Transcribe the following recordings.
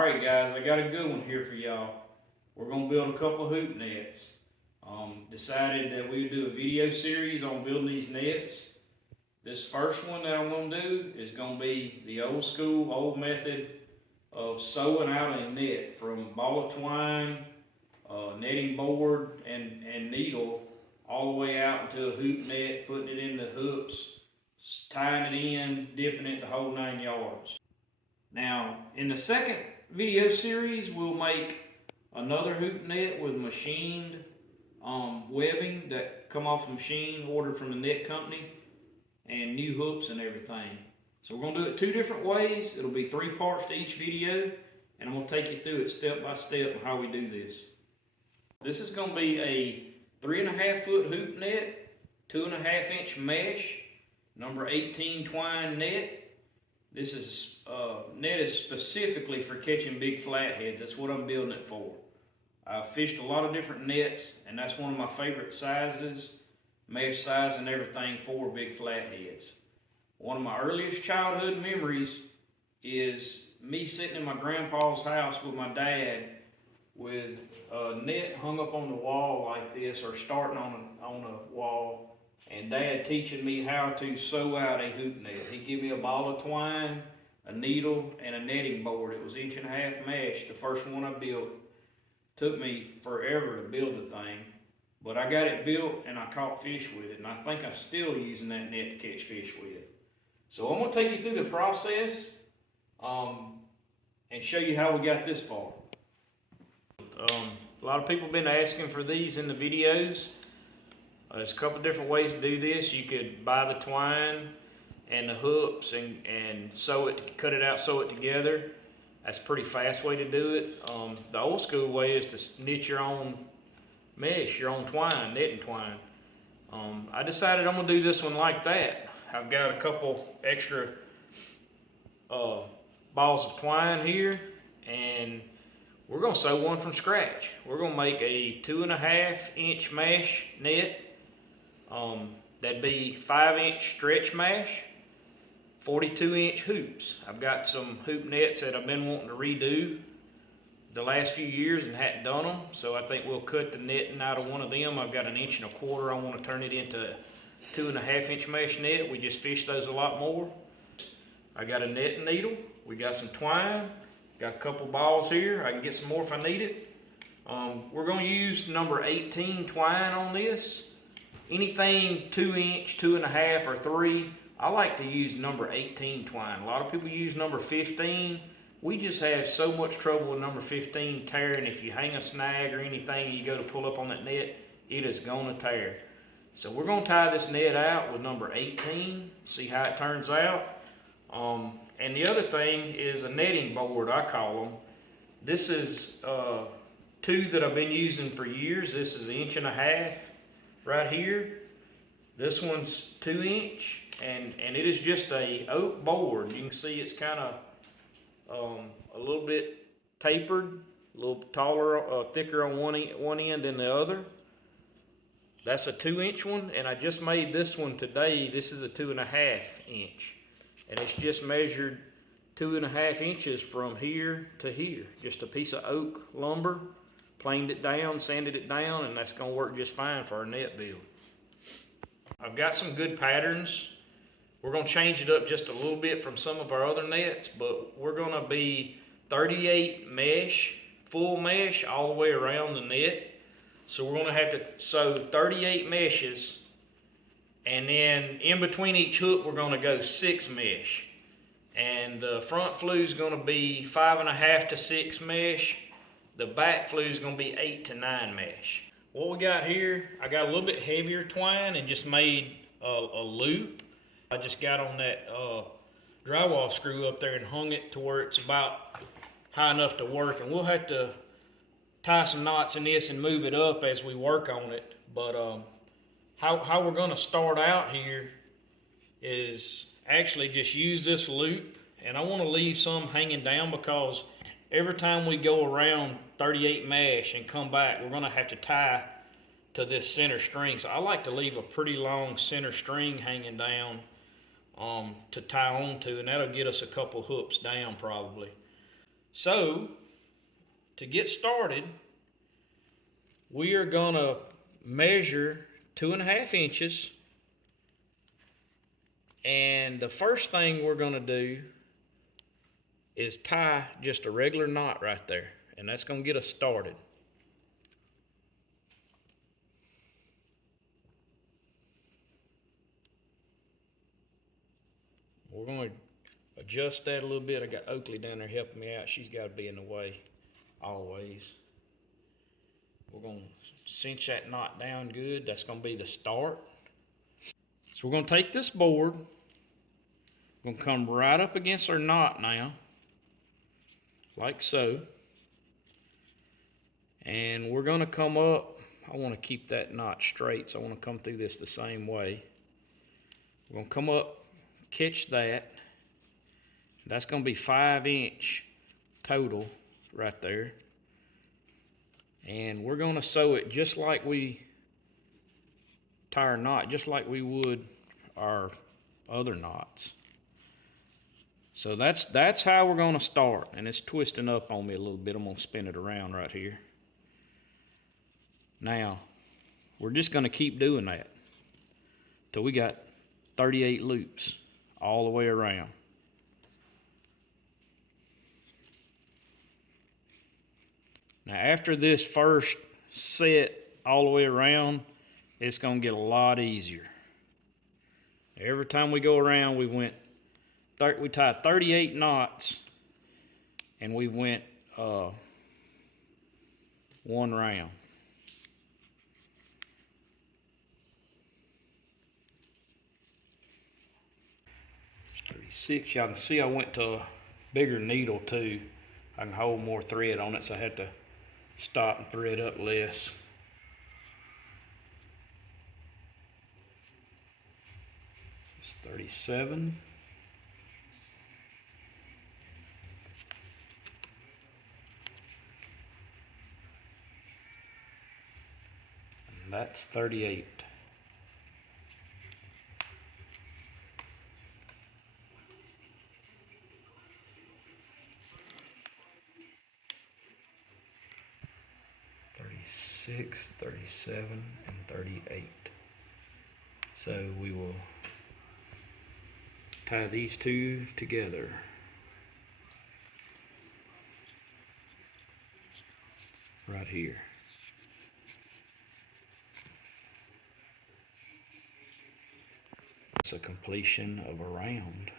Alright guys, I got a good one here for y'all. We're going to build a couple of hoop nets. Decided that we would do a video series on building these nets. This first one that I'm going to do is going to be the old school, old method of sewing out a net from ball of twine, netting board, and needle all the way out into a hoop net, putting it in the hooks, tying it in, dipping it the whole 9 yards. Now, in the second video series, we'll make another hoop net with machined webbing that come off the machine, ordered from the net company, and new hooks and everything. So we're going to do it 2 different ways. It'll be 3 parts to each video, and I'm going to take you through it step by step on how we do this. This is going to be a 3.5 foot hoop net, 2.5 inch mesh, number 18 twine net. This is net is specifically for catching big flatheads. That's what I'm building it for. I've fished a lot of different nets, and that's one of my favorite sizes, mesh size and everything, for big flatheads. One of my earliest childhood memories is me sitting in my grandpa's house with my dad with a net hung up on the wall like this, or starting on a wall, and Dad teaching me how to sew out a hoop net. He gave me a ball of twine, a needle, and a netting board. It was 1.5 inch mesh, the first one I built. Took me forever to build the thing, but I got it built and I caught fish with it, and I think I'm still using that net to catch fish with. So I'm going to take you through the process and show you how we got this far. A lot of people have been asking for these in the videos. There's a couple different ways to do this. You could buy the twine and the hooks and sew it, cut it out, sew it together. That's a pretty fast way to do it. The old school way is to knit your own mesh, your own twine, netting twine. I decided I'm going to do this one like that. I've got a couple extra balls of twine here, and we're going to sew one from scratch. We're going to make a 2.5 inch mesh net. That'd be 5 inch stretch mesh, 42 inch hoops. I've got some hoop nets that I've been wanting to redo the last few years and hadn't done them, so I think we'll cut the netting out of one of them. I've got 1.25 inches. I want to turn it into a 2.5 inch mesh net. We just fish those a lot more. I got a netting needle. We got some twine. Got a couple balls here. I can get some more if I need it. We're going to use number 18 twine on this. Anything 2 inch, 2.5, or 3. I like to use number 18 twine. A lot of people use number 15. We just have so much trouble with number 15 tearing. If you hang a snag or anything, you go to pull up on that net, it is going to tear. So we're going to tie this net out with number 18, see how it turns out. And the other thing is a netting board, I call them. This is 2 that I've been using for years. This is 1.5 inches right here. This one's 2 inch. And it is just a oak board. You can see it's kind of a little bit tapered, a little taller, thicker on one end than the other. That's a 2 inch one, and I just made this one today. This is a 2.5 inch, and it's just measured 2.5 inches from here to here. Just a piece of oak lumber, planed it down, sanded it down, and that's going to work just fine for our net build. I've got some good patterns. We're going to change it up just a little bit from some of our other nets, but we're going to be 38 mesh, full mesh all the way around the net. So we're going to have to sew 38 meshes, and then in between each hook we're going to go 6 mesh. And the front flue is going to be 5.5 to 6 mesh. The back flue is going to be 8 to 9 mesh. What we got here, I got a little bit heavier twine and just made a loop. I just got on that drywall screw up there and hung it to where it's about high enough to work. And we'll have to tie some knots in this and move it up as we work on it. But how we're going to start out here is actually just use this loop. And I want to leave some hanging down, because every time we go around 38 mesh and come back, we're going to have to tie to this center string. So I like to leave a pretty long center string hanging down to tie onto, and that'll get us a couple hooks down probably. So, to get started, we are gonna measure 2.5 inches, and the first thing we're gonna do is tie just a regular knot right there, and that's gonna get us started. We're gonna adjust that a little bit. I got Oakley down there helping me out. She's got to be in the way always. We're gonna cinch that knot down good. That's gonna be the start. So we're gonna take this board, we're gonna come right up against our knot now, like so. And we're gonna come up, I wanna keep that knot straight, so I wanna come through this the same way. We're gonna come up, catch that. That's gonna be 5" total right there. And we're gonna sew it just like we tie our knot, just like we would our other knots. So that's how we're gonna start. And it's twisting up on me a little bit. I'm gonna spin it around right here. Now, we're just gonna keep doing that till we got 38 loops all the way around. Now, after this first set all the way around, it's gonna get a lot easier. Every time we go around, we tied 38 knots, and we went one round. 36. Y'all can see I went to a bigger needle too. I can hold more thread on it, so I had to stop and thread up less. It's 37. And that's 38. "36, 37, and 38. So we will tie these two together. Right here. It's a completion of a round.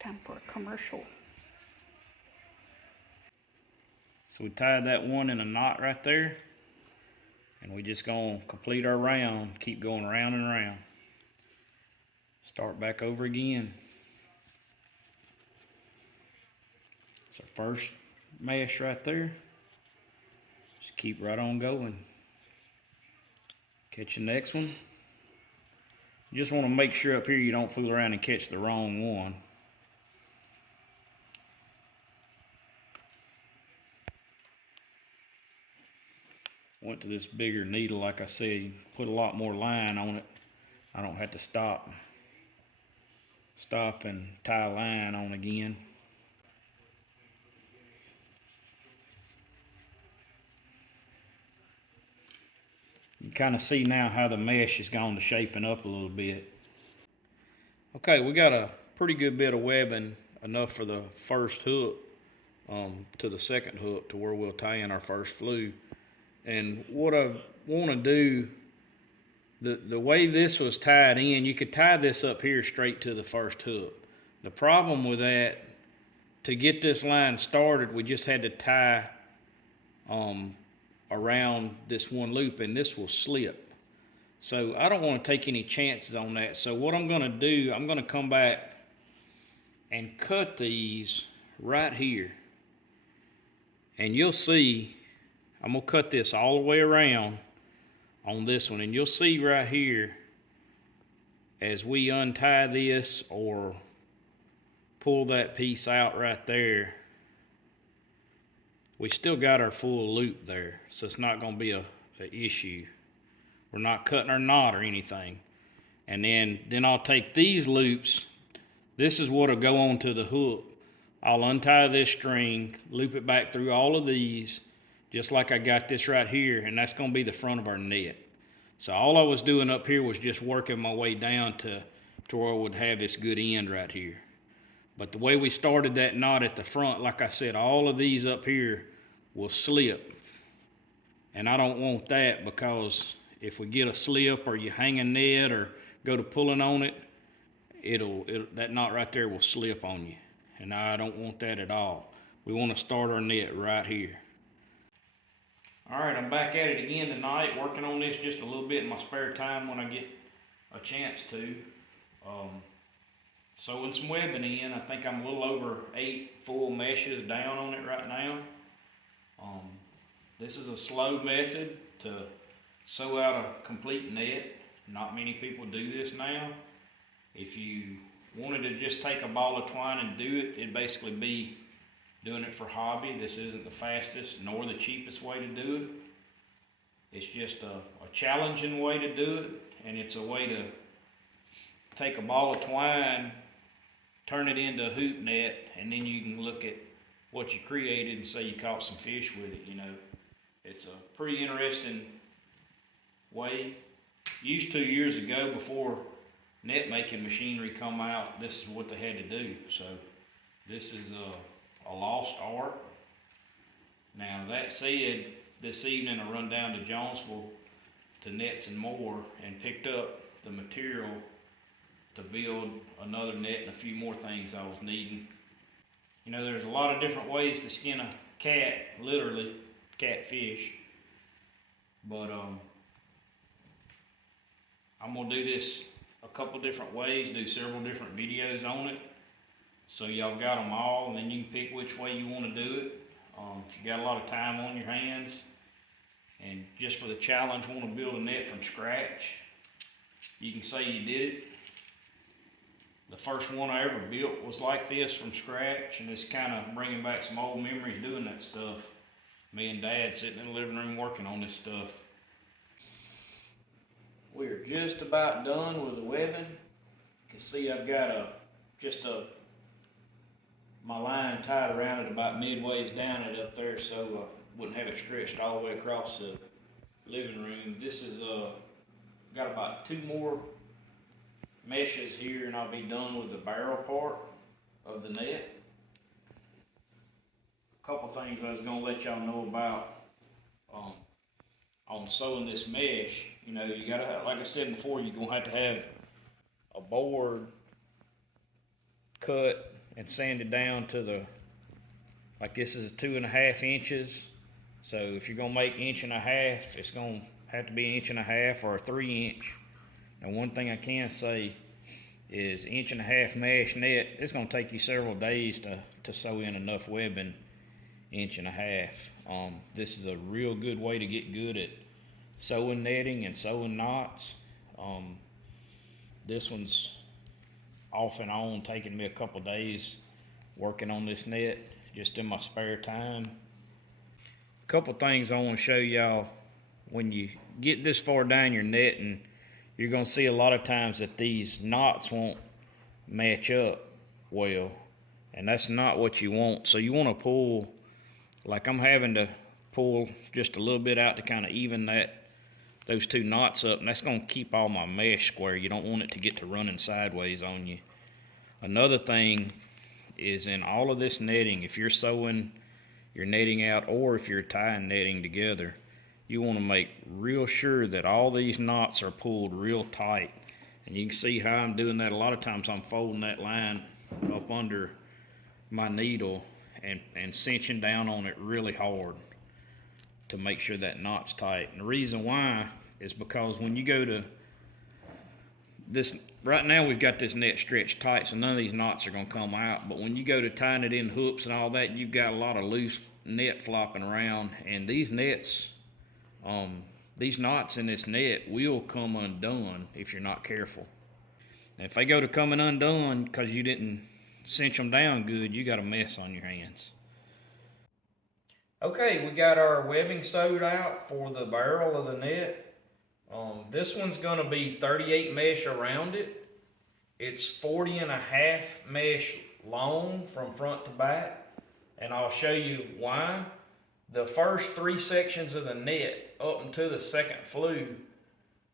Time for a commercial. So we tied that one in a knot right there, and we just gonna complete our round, keep going round and round. Start back over again. It's our first mesh right there. Just keep right on going. Catch the next one. You just want to make sure up here you don't fool around and catch the wrong one. Went to this bigger needle, like I said, put a lot more line on it. I don't have to stop and tie a line on again. You kind of see now how the mesh has gone to shaping up a little bit. Okay, we got a pretty good bit of webbing, enough for the first hook to the second hook, to where we'll tie in our first flue. And what I want to do, the way this was tied in, you could tie this up here straight to the first hook. The problem with that, to get this line started, we just had to tie around this one loop, and this will slip. So I don't want to take any chances on that. So what I'm going to do, I'm going to come back and cut these right here. And you'll see, I'm going to cut this all the way around on this one. And you'll see right here as we untie this or pull that piece out right there, we still got our full loop there, so it's not going to be a issue. We're not cutting our knot or anything. And then I'll take these loops. This is what will go onto the hook. I'll untie this string, loop it back through all of these, just like I got this right here, and that's going to be the front of our net. So all I was doing up here was just working my way down to where I would have this good end right here. But the way we started that knot at the front, like I said, all of these up here will slip. And I don't want that, because if we get a slip or you hang a net or go to pulling on it, that knot right there will slip on you. And I don't want that at all. We want to start our net right here. All right, I'm back at it again tonight, working on this just a little bit in my spare time when I get a chance to. Sewing some webbing in. I think I'm a little over 8 full meshes down on it right now. This is a slow method to sew out a complete net. Not many people do this now. If you wanted to just take a ball of twine and do it, it'd basically be doing it for hobby. This isn't the fastest nor the cheapest way to do it. It's just a challenging way to do it, and it's a way to take a ball of twine, turn it into a hoop net, and then you can look at what you created and say you caught some fish with it. You know, it's a pretty interesting way. Used to years ago, before net making machinery come out, this is what they had to do. So this is a lost art. Now that said, this evening I run down to Jonesville to Nets and More and picked up the material to build another net and a few more things I was needing. You know, there's a lot of different ways to skin a cat, literally catfish, but I'm gonna do this a couple different ways, do several different videos on it, so y'all got them all, and then you can pick which way you want to do it. If you got a lot of time on your hands and just for the challenge want to build a net from scratch, you can say you did it. The first one I ever built was like this from scratch, and it's kind of bringing back some old memories doing that stuff. Me and Dad sitting in the living room working on this stuff. We're just about done with the webbing. You can see I've got my line tied around it about midways down it up there, so I wouldn't have it stretched all the way across the living room. This is got about 2 more meshes here, and I'll be done with the barrel part of the net. A couple things I was going to let y'all know about on sewing this mesh. You know, you gotta have, like I said before, you're gonna have to have a board cut and sanded down to like this is 2.5 inches. So if you're gonna make 1.5 inches, it's gonna have to be 1.5 inches or a 3 inch. Now one thing I can say is 1.5 inch mesh net, it's gonna take you several days to sew in enough webbing 1.5 inches. This is a real good way to get good at sewing netting and sewing knots. This one's off and on taking me a couple days working on this net just in my spare time. A couple things I want to show y'all. When you get this far down your netting, you're going to see a lot of times that these knots won't match up well, and that's not what you want. So you want to pull, like I'm having to pull just a little bit out to kind of even those 2 knots up, and that's going to keep all my mesh square. You don't want it to get to running sideways on you. Another thing is in all of this netting, if you're sewing your netting out or if you're tying netting together, you want to make real sure that all these knots are pulled real tight. And you can see how I'm doing that. A lot of times I'm folding that line up under my needle and cinching down on it really hard to make sure that knot's tight. And the reason why is because when you go to this, right now we've got this net stretched tight, so none of these knots are going to come out. But when you go to tying it in hooks and all that, you've got a lot of loose net flopping around, and these nets, these knots in this net will come undone if you're not careful. If they go to coming undone because you didn't cinch them down good, you got a mess on your hands. Okay, we got our webbing sewed out for the barrel of the net. This one's going to be 38 mesh around it. It's 40.5 mesh long from front to back, and I'll show you why. The first 3 sections of the net up until the second flue,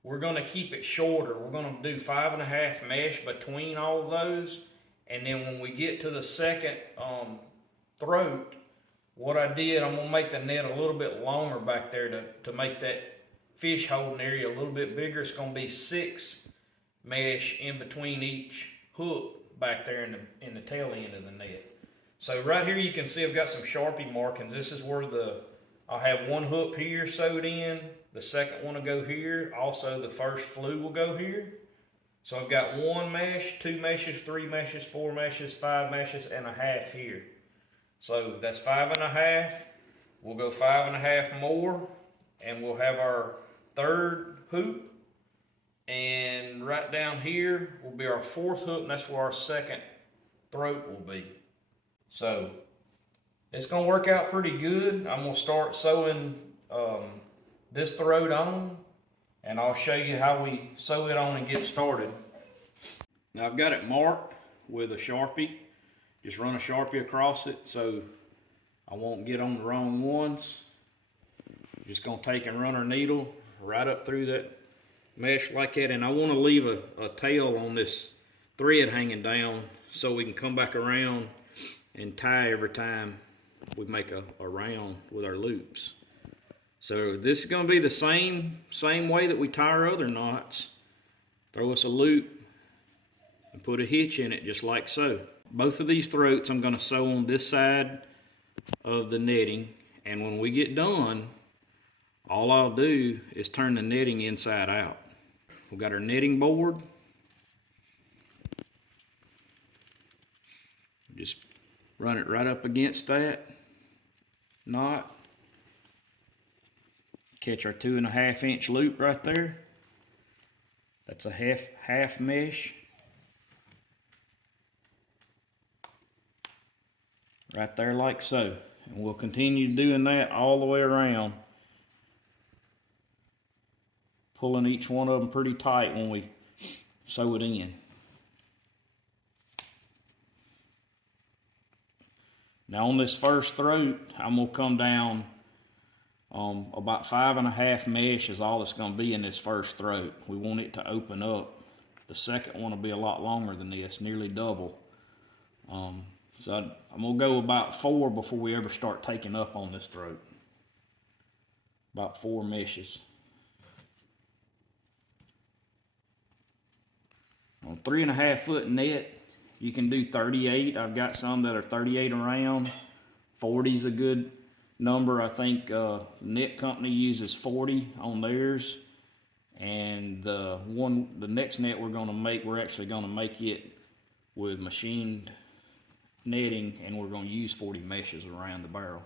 we're going to keep it shorter. We're going to do 5.5 mesh between all of those, and then when we get to the second throat, what I did, I'm going to make the net a little bit longer back there to make that fish holding area a little bit bigger. It's going to be 6 mesh in between each hook back there in the tail end of the net. So right here you can see I've got some Sharpie markings. This is where I'll have one hook here sewed in, the second one will go here, also the first flue will go here. So I've got 1 mesh, 2 meshes, 3 meshes, 4 meshes, 5 meshes, and a half here. So that's 5.5. We'll go 5.5 more, and we'll have our third hoop. And right down here will be our 4th hook, and that's where our second throat will be. So it's going to work out pretty good. I'm going to start sewing this throat on, and I'll show you how we sew it on and get started. Now I've got it marked with a Sharpie. Just run a Sharpie across it so I won't get on the wrong ones. Just going to take and run our needle right up through that mesh like that, and I want to leave a tail on this thread hanging down so we can come back around and tie every time we make a round with our loops. So this is going to be the same way that we tie our other knots. Throw us a loop and put a hitch in it just like so. Both of these throats I'm going to sew on this side of the netting, and when we get done, all I'll do is turn the netting inside out. We've got our netting board. Just run it right up against that knot. Catch our 2.5 inch loop right there. That's a half mesh. Right there like so. And we'll continue doing that all the way around, pulling each one of them pretty tight when we sew it in. Now on this first throat, I'm going to come down about 5.5 mesh is all it's going to be in this first throat. We want it to open up. The second one will be a lot longer than this, nearly double. So I'm going to go about 4 before we ever start taking up on this throat. About 4 meshes. On 3.5 foot net, you can do 38. I've got some that are 38 around. 40 is a good number. I think net company uses 40 on theirs. And the next net we're going to make, we're actually going to make it with machined netting, and we're going to use 40 meshes around the barrel.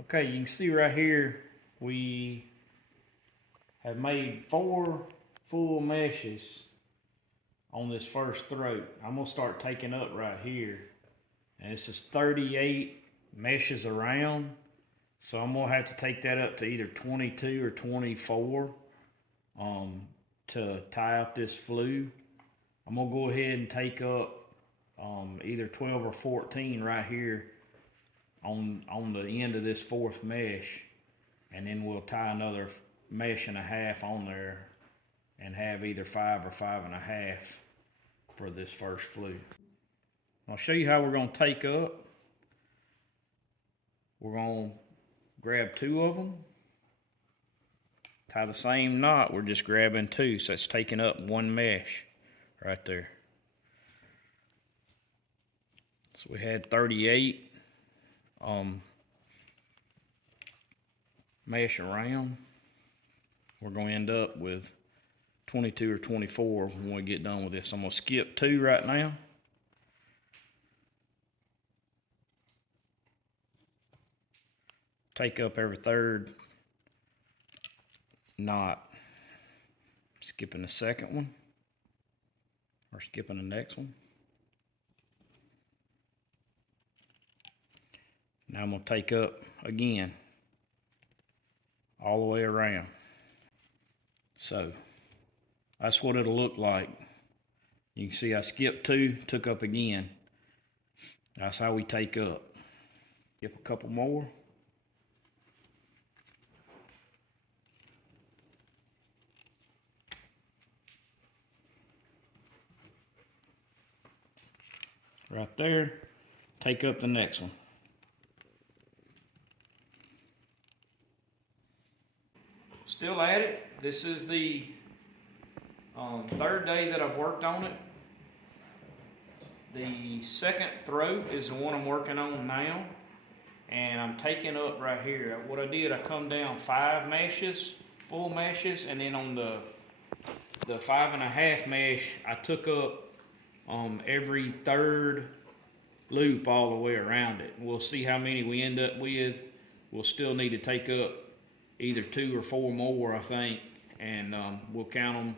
Okay, you can see right here we have made 4 full meshes on this first throat. I'm going to start taking up right here, and this is 38 meshes around, so I'm going to have to take that up to either 22 or 24 to tie up this flue. I'm going to go ahead and take up either 12 or 14 right here on the end of this 4th mesh, and then we'll tie another mesh and a half on there and have either 5 or 5.5 for this first flue. I'll show you how we're going to take up. We're going to grab 2 of them, tie the same knot. We're just grabbing 2, so it's taking up 1 mesh right there. So we had 38 mesh around. We're going to end up with 22 or 24 when we get done with this. I'm going to skip 2 right now. take up every third knot. Skipping the second one, or skipping the next one. Now I'm going to take up again, all the way around. So that's what it'll look like. You can see I skipped 2, took up again. That's how we take up. Skip a couple more. Right there, take up the next one. Still at it. This is the third day that I've worked on it. The second throat is the one I'm working on now, and I'm taking up right here. What I did, I come down 5 meshes, full meshes, and then on the 5.5 mesh, I took up every third loop all the way around it. We'll see how many we end up with. We'll still need to take up either 2 or 4 more, I think, and we'll count them,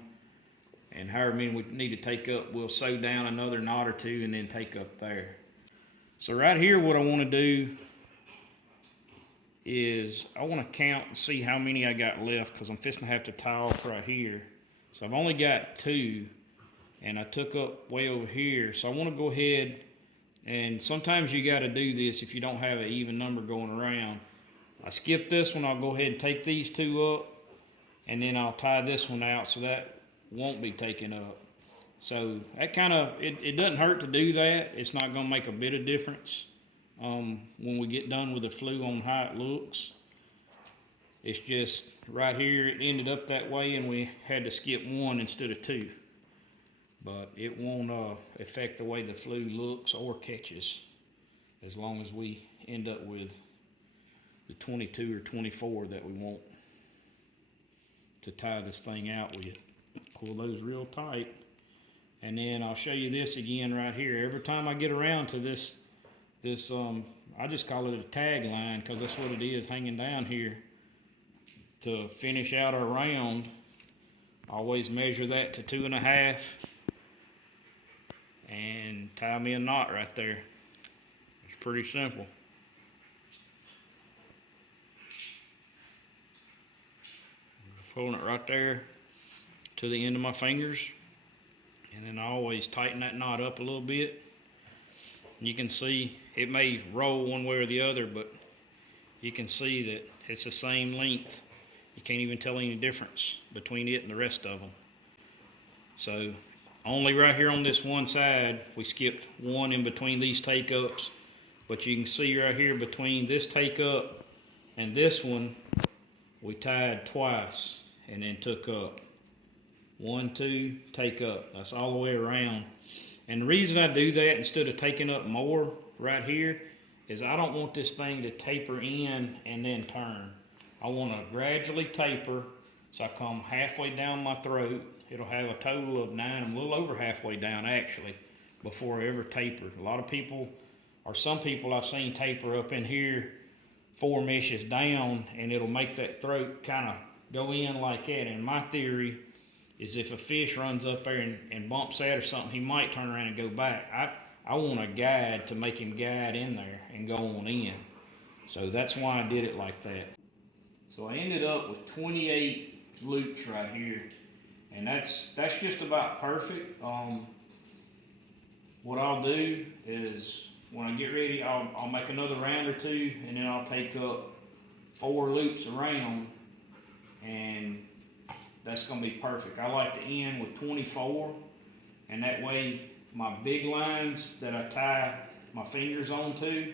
and however many we need to take up, we'll sew down another knot or 2 and then take up there. So right here, what I want to do is I want to count and see how many I got left, because I'm fixing to have to tie off right here. So I've only got 2, and I took up way over here. So I want to go ahead, and sometimes you got to do this if you don't have an even number going around. I skip this one, I'll go ahead and take these 2 up, and then I'll tie this one out so that won't be taken up. So that kind of, it doesn't hurt to do that. It's not going to make a bit of difference when we get done with the flue on how it looks. It's just right here, it ended up that way, and we had to skip 1 instead of 2. But it won't affect the way the flue looks or catches, as long as we end up with the 22 or 24 that we want to tie this thing out with. Pull those real tight, and then I'll show you this again right here. Every time I get around to this I just call it a tag line, because that's what it is hanging down here. To finish out our round, I always measure that to 2.5 and tie me a knot right there. It's pretty simple. Pulling it right there to the end of my fingers, and then I always tighten that knot up a little bit. You can see it may roll one way or the other, but you can see that it's the same length. You can't even tell any difference between it and the rest of them. So only right here on this one side we skipped 1 in between these take ups, but you can see right here between this take up and this one we tied twice and then took up. 1, 2, take up. That's all the way around. And the reason I do that instead of taking up more right here is I don't want this thing to taper in and then turn. I want to gradually taper, so I come halfway down my throat. It'll have a total of 9, I'm a little over halfway down actually, before I ever taper. A lot of people, or some people I've seen taper up in here 4 meshes down, and it'll make that throat kind of go in like that. And my theory is if a fish runs up there and bumps that or something, he might turn around and go back. I want a guide to make him guide in there and go on in. So that's why I did it like that. So I ended up with 28 loops right here, and that's just about perfect. What I'll do is when I get ready, I'll make another round or 2, and then I'll take up 4 loops around, and that's going to be perfect. I like to end with 24, and that way my big lines that I tie my fingers onto,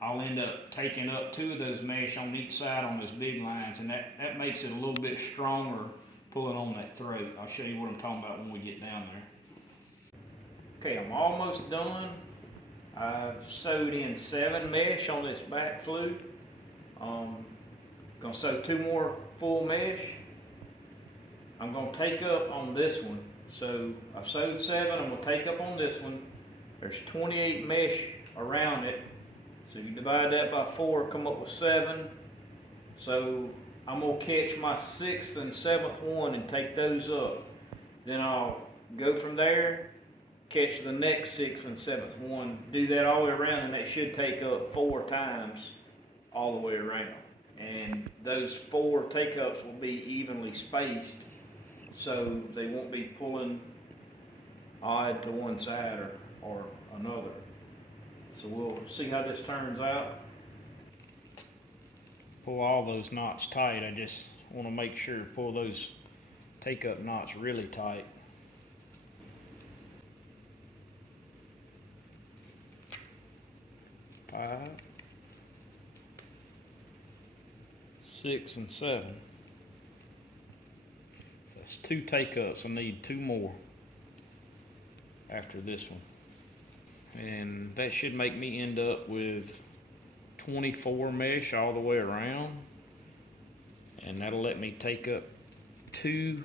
I'll end up taking up 2 of those mesh on each side on those big lines, and that makes it a little bit stronger pulling on that throat. I'll show you what I'm talking about when we get down there. Okay, I'm almost done. I've sewed in 7 mesh on this back flue. Gonna sew 2 more full mesh. I'm gonna take up on this one. So I've sewed 7, I'm gonna take up on this one. There's 28 mesh around it. So you divide that by 4, come up with 7. So I'm gonna catch my 6th and 7th one and take those up. Then I'll go from there, catch the next 6th and 7th one, do that all the way around, and that should take up 4 times all the way around. And those 4 take-ups will be evenly spaced, so they won't be pulling odd to one side or another. So we'll see how this turns out. Pull all those knots tight. I just want to make sure to pull those take-up knots really tight. Five, 6, and 7. So that's 2 take-ups. I need 2 more after this one. And that should make me end up with 24 mesh all the way around. And that'll let me take up 2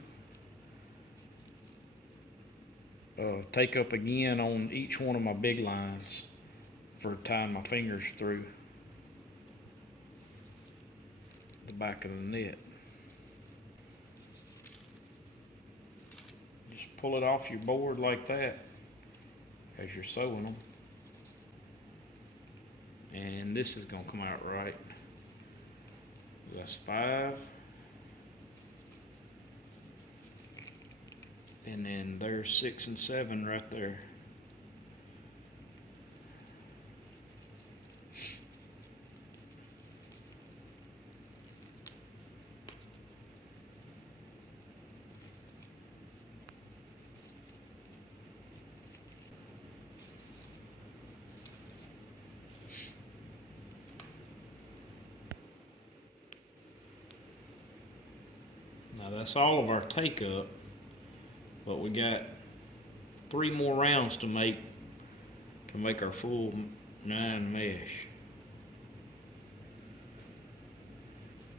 take up again on each one of my big lines for tying my fingers through the back of the net. Just pull it off your board like that as you're sewing them. And this is gonna come out right. That's 5. And then there's 6 and 7 right there. Now that's all of our take up, but we got 3 more rounds to make our full 9 mesh.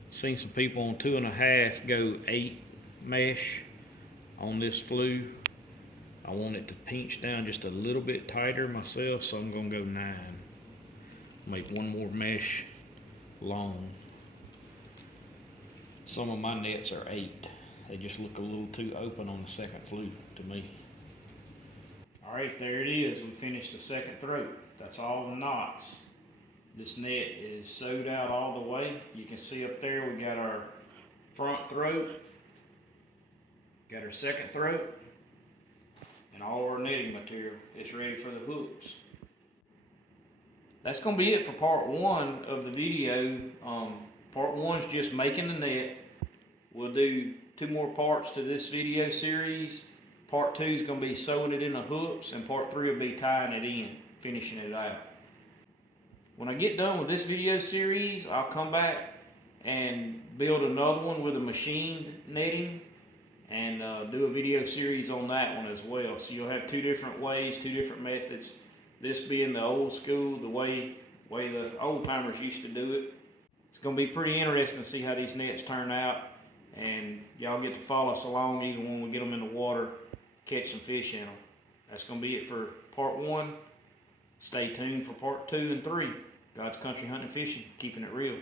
Seen some people on 2.5 go 8 mesh on this flue. I want it to pinch down just a little bit tighter myself, so I'm gonna go 9. Make 1 more mesh long. Some of my nets are 8. They just look a little too open on the second flue to me. All right, there it is. We finished the second throat. That's all the knots. This net is sewed out all the way. You can see up there we got our front throat, got our second throat, and all our netting material. It's ready for the hooks. That's going to be it for part 1 of the video. Part 1 is just making the net. We'll do 2 more parts to this video series. Part 2 is going to be sewing it in the hooks, and part 3 will be tying it in, finishing it out. When I get done with this video series, I'll come back and build another one with a machined netting and do a video series on that one as well. So you'll have 2 different ways, 2 different methods. This being the old school, the way the old timers used to do it. It's going to be pretty interesting to see how these nets turn out, and y'all get to follow us along even when we get them in the water, catch some fish in them. That's going to be it for part 1. Stay tuned for part 2 and 3. God's Country Hunting and Fishing, keeping it real.